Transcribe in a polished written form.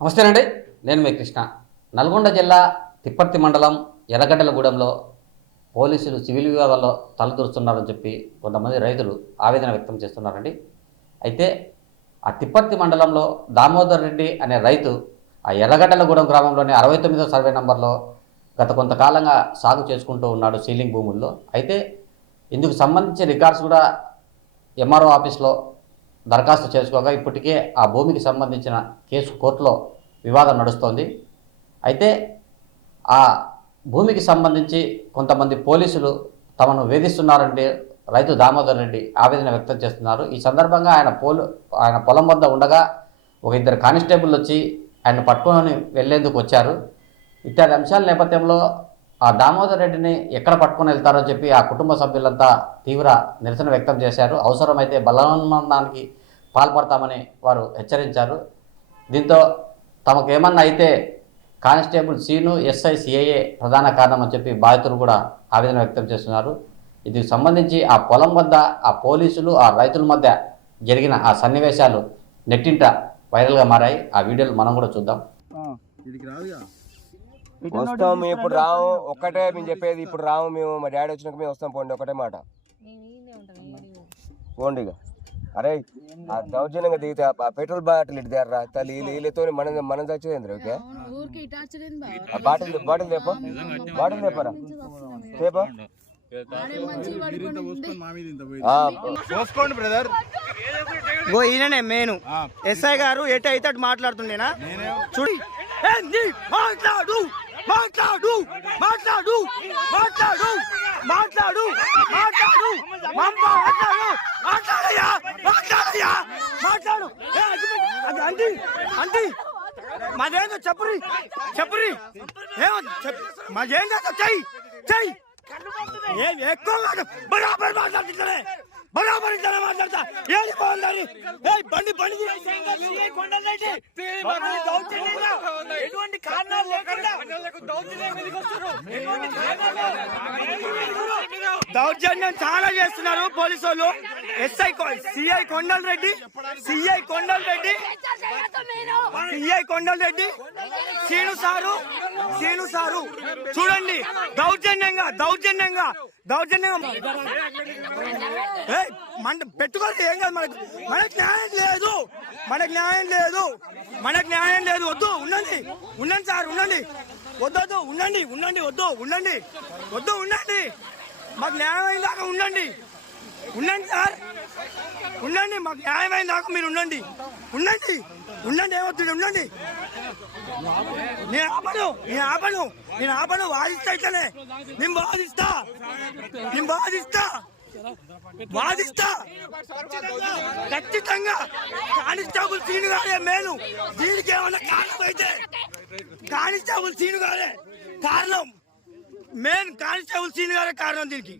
నమస్తే అండి, నేను మీ కృష్ణ. నల్గొండ జిల్లా తిప్పర్తి మండలం ఎర్రగడ్డలగూడెంలో పోలీసులు సివిల్ వివాదాల్లో తలదూరుస్తున్నారని చెప్పి కొంతమంది రైతులు ఆవేదన వ్యక్తం చేస్తున్నారండి. అయితే ఆ తిప్పర్తి మండలంలో దామోదర్ రెడ్డి అనే రైతు ఆ ఎర్రగడ్డలగూడెం గ్రామంలోని 69వ సర్వే నంబర్లో గత కొంతకాలంగా సాగు చేసుకుంటూ ఉన్నాడు సీలింగ్ భూముల్లో. అయితే ఇందుకు సంబంధించి రికార్డ్స్ కూడా ఎంఆర్ఓ ఆఫీస్లో దరఖాస్తు చేసుకోగా ఇప్పటికే ఆ భూమికి సంబంధించిన కేసు కోర్టులో వివాదం నడుస్తోంది. అయితే ఆ భూమికి సంబంధించి కొంతమంది పోలీసులు తమను వేధిస్తున్నారంటే రైతు దామోదర్ రెడ్డి ఆవేదన వ్యక్తం చేస్తున్నారు. ఈ సందర్భంగా ఆయన పొలం వద్ద ఉండగా ఒక ఇద్దరు కానిస్టేబుల్ వచ్చి ఆయన పట్టుకొని వెళ్లేందుకు వచ్చారు. ఇత్యాది అంశాల నేపథ్యంలో ఆ దామోదర్ రెడ్డిని ఎక్కడ పట్టుకొని వెళ్తారో చెప్పి ఆ కుటుంబ సభ్యులంతా తీవ్ర నిరసన వ్యక్తం చేశారు. అవసరమైతే బలవన్మరణానికి పాల్పడతామని వారు హెచ్చరించారు. దీంతో తమకు ఏమన్నా అయితే కానిస్టేబుల్ సీను, ఎస్ఐ, సిఐఏ ప్రధాన కారణం అని చెప్పి బాధితులు కూడా ఆవేదన వ్యక్తం చేస్తున్నారు. ఇది సంబంధించి ఆ పొలం వద్ద ఆ పోలీసులు ఆ రైతుల మధ్య జరిగిన ఆ సన్నివేశాలు నెట్టింట వైరల్గా మారాయి. ఆ వీడియోలు మనం కూడా చూద్దాం. వస్తాం ఇప్పుడు రాము, ఒక్కటే మేము చెప్పేది. ఇప్పుడు రాము మేము, మా డాడీ వచ్చినాక మేము వస్తాం. పోండి, ఒకటే మాట పోండి. ఇక అరే ఆ దౌర్జన్యంగా దిగితే పెట్రోల్ బాటిల్ ఇటు దేర్రా తల్లి వీళ్ళతో మనం చచ్చేది. ఓకే బాటిల్ తెప్ప, బాటిల్ తెప్పరా తెప్ప. చూసుకోండి బ్రదర్. ఈయననే మెయిన్ ఎస్ఐ గారు ఎటు అయితే అటు మాట్లాడుతుండేనా చూడి. మాట్లాడు మాట్లాడు మాట్లాడు మాట్లాడు మాట్లాడు మాట్లాడు మాట్లాడు మాట్లాడయ్యా మాట్లాడయ్యా మాట్లాడు. అంటీ అంటీ మాదేందో చెప్పురి చెప్పురి ఏమో మాదేం కాదు. చెయ్యి చెయ్యి ఎక్కువ బరాబర్ మాట్లాడుతున్నారే, బరాబర్ ఇద్దరే మాట్లాడతా. ఏది బాగుండాలి బండి బండి దౌర్జన్యం చాలా చేస్తున్నారు పోలీసు వాళ్ళు. SI CI Kondal Reddy, CI Kondal Reddy, CI Kondal Reddy, Seenu sir చూడండి. దౌర్జన్యంగా దౌర్జన్యంగా దౌర్జన్యంగా మంట పెట్టుకోవాలి. ఏం కాదు, మనకు న్యాయం లేదు, మనకు న్యాయం లేదు, మనకు న్యాయం లేదు. వద్దు ఉండండి, ఉండండి సార్ ఉండండి. వద్దొద్దు ఉండండి, ఉండండి వద్దు ఉండండి, వద్దు ఉండండి. మాకు న్యాయమైన దాకా ఉండండి, ఉండండి సార్ ఉండండి. మాకు న్యాయమైన దాకా మీరు ఉండండి, ఉండండి ఉండండి. ఏమవుతుంది ఉండండి. నేను ఆపను నేను ఆపను నేను ఆపను. వాదిస్తా ఇట్లనే నేను వాదిస్తా, నేను వాదిస్తా వాదిస్తా ఖచ్చితంగా. కానిస్టేబుల్ సీను గారే మేలు. దీనికి ఏమన్నా కారణం అయితే కానిస్టేబుల్ సీను గారే కారణం. మెయిన్ కానిస్టేబుల్ సీను గారే కారణం దీనికి.